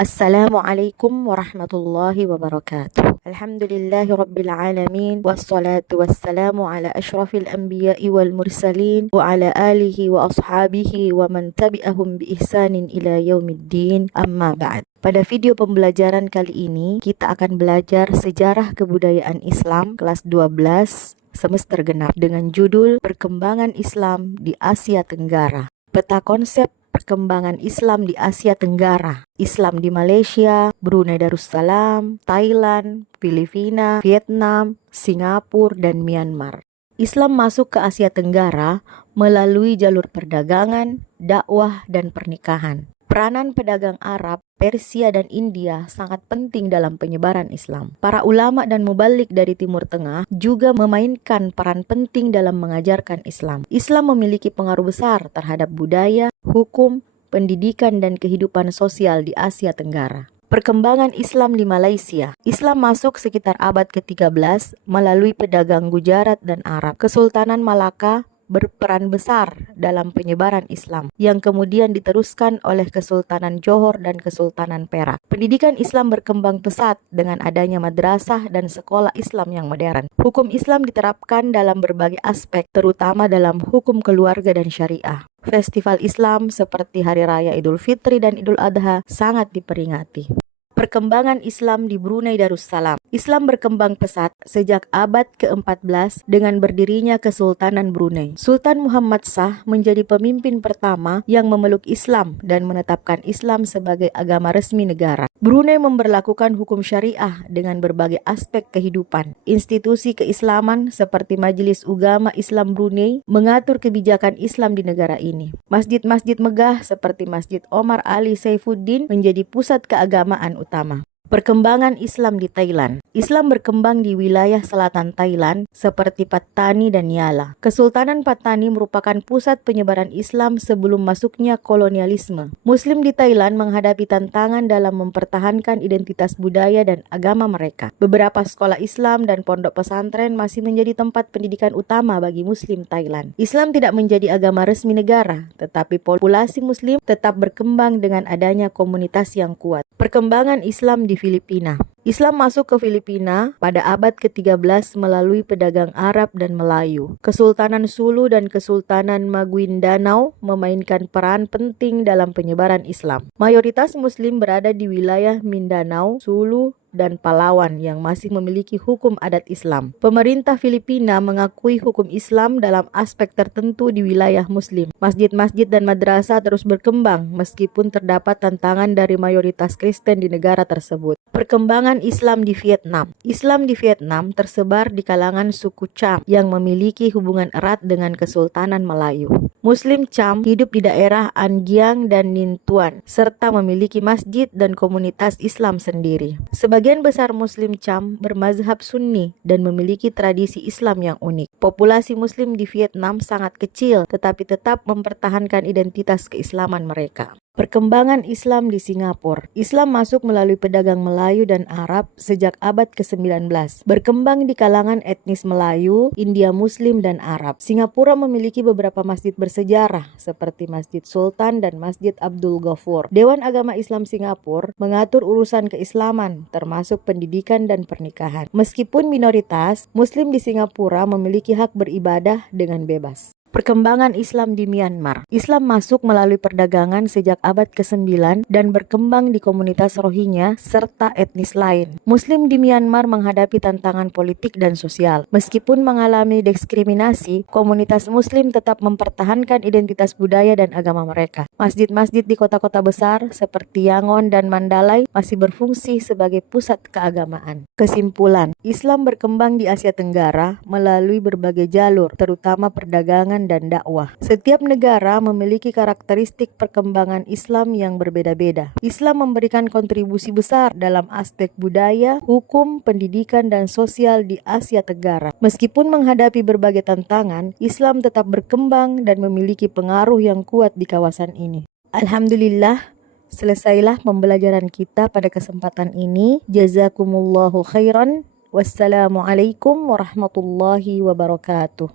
Assalamualaikum warahmatullahi wabarakatuh. Alhamdulillahi rabbil alamin. Wassalatu wassalamu ala ashrafil anbiya'i wal mursalin. Wa ala alihi wa ashabihi wa man tabi'ahum bi ihsanin ila yaumiddin. Amma ba'd. Pada video pembelajaran kali ini, kita akan belajar sejarah kebudayaan Islam kelas 12 semester genap dengan judul Perkembangan Islam di Asia Tenggara. Peta konsep perkembangan Islam di Asia Tenggara. Islam di Malaysia, Brunei Darussalam, Thailand, Filipina, Vietnam, Singapura, dan Myanmar. Islam masuk ke Asia Tenggara melalui jalur perdagangan, dakwah, dan pernikahan. Peranan pedagang Arab, Persia, dan India sangat penting dalam penyebaran Islam. Para ulama dan mubalik dari Timur Tengah juga memainkan peran penting dalam mengajarkan Islam. Islam memiliki pengaruh besar terhadap budaya, hukum, pendidikan, dan kehidupan sosial di Asia Tenggara. Perkembangan Islam di Malaysia. Islam masuk sekitar abad ke-13 melalui pedagang Gujarat dan Arab. Kesultanan Malaka berperan besar dalam penyebaran Islam yang kemudian diteruskan oleh Kesultanan Johor dan Kesultanan Perak. Pendidikan Islam berkembang pesat dengan adanya madrasah dan sekolah Islam yang modern. Hukum Islam diterapkan dalam berbagai aspek, terutama dalam hukum keluarga dan syariah. Festival Islam seperti Hari Raya Idul Fitri dan Idul Adha sangat diperingati. Perkembangan Islam di Brunei Darussalam. Islam berkembang pesat sejak abad ke-14 dengan berdirinya Kesultanan Brunei. Sultan Muhammad Shah menjadi pemimpin pertama yang memeluk Islam dan menetapkan Islam sebagai agama resmi negara. Brunei memberlakukan hukum syariah dengan berbagai aspek kehidupan. Institusi keislaman seperti Majelis Ugama Islam Brunei mengatur kebijakan Islam di negara ini. Masjid-masjid megah seperti Masjid Omar Ali Saifuddin menjadi pusat keagamaan utama. Perkembangan Islam di Thailand. Islam berkembang di wilayah selatan Thailand seperti Pattani dan Yala. Kesultanan Pattani merupakan pusat penyebaran Islam sebelum masuknya kolonialisme. Muslim di Thailand menghadapi tantangan dalam mempertahankan identitas budaya dan agama mereka. Beberapa sekolah Islam dan pondok pesantren masih menjadi tempat pendidikan utama bagi Muslim Thailand. Islam tidak menjadi agama resmi negara, tetapi populasi Muslim tetap berkembang dengan adanya komunitas yang kuat. Perkembangan Islam di Filipina. Islam masuk ke Filipina pada abad ke-13 melalui pedagang Arab dan Melayu. Kesultanan Sulu dan Kesultanan Maguindanao memainkan peran penting dalam penyebaran Islam. Mayoritas Muslim berada di wilayah Mindanao, Sulu, dan Palawan yang masih memiliki hukum adat Islam. Pemerintah Filipina mengakui hukum Islam dalam aspek tertentu di wilayah Muslim. Masjid-masjid dan madrasah terus berkembang meskipun terdapat tantangan dari mayoritas Kristen di negara tersebut. Perkembangan Islam di Vietnam. Islam di Vietnam tersebar di kalangan suku Cham yang memiliki hubungan erat dengan Kesultanan Melayu. Muslim Cham hidup di daerah An Giang dan Ninh Thuan, serta memiliki masjid dan komunitas Islam sendiri. Sebagian besar Muslim Cham bermazhab Sunni dan memiliki tradisi Islam yang unik. Populasi Muslim di Vietnam sangat kecil, tetapi tetap mempertahankan identitas keislaman mereka. Perkembangan Islam di Singapura. Islam masuk melalui pedagang Melayu dan Arab sejak abad ke-19. Berkembang di kalangan etnis Melayu, India Muslim, dan Arab. Singapura memiliki beberapa masjid bersejarah seperti Masjid Sultan dan Masjid Abdul Ghafur. Dewan Agama Islam Singapura mengatur urusan keislaman, termasuk pendidikan dan pernikahan. Meskipun minoritas, Muslim di Singapura memiliki hak beribadah dengan bebas. Perkembangan Islam di Myanmar. Islam masuk melalui perdagangan sejak abad ke-9 dan berkembang di komunitas Rohingya serta etnis lain. Muslim di Myanmar menghadapi tantangan politik dan sosial. Meskipun mengalami diskriminasi, komunitas Muslim tetap mempertahankan identitas budaya dan agama mereka. Masjid-masjid di kota-kota besar seperti Yangon dan Mandalay masih berfungsi sebagai pusat keagamaan. Kesimpulan, Islam berkembang di Asia Tenggara melalui berbagai jalur, terutama perdagangan dan dakwah. Setiap negara memiliki karakteristik perkembangan Islam yang berbeda-beda. Islam memberikan kontribusi besar dalam aspek budaya, hukum, pendidikan, dan sosial di Asia Tenggara. Meskipun menghadapi berbagai tantangan, Islam tetap berkembang dan memiliki pengaruh yang kuat di kawasan ini. Alhamdulillah, selesailah pembelajaran kita pada kesempatan ini. Jazakumullahu khairan. Wassalamualaikum warahmatullahi wabarakatuh.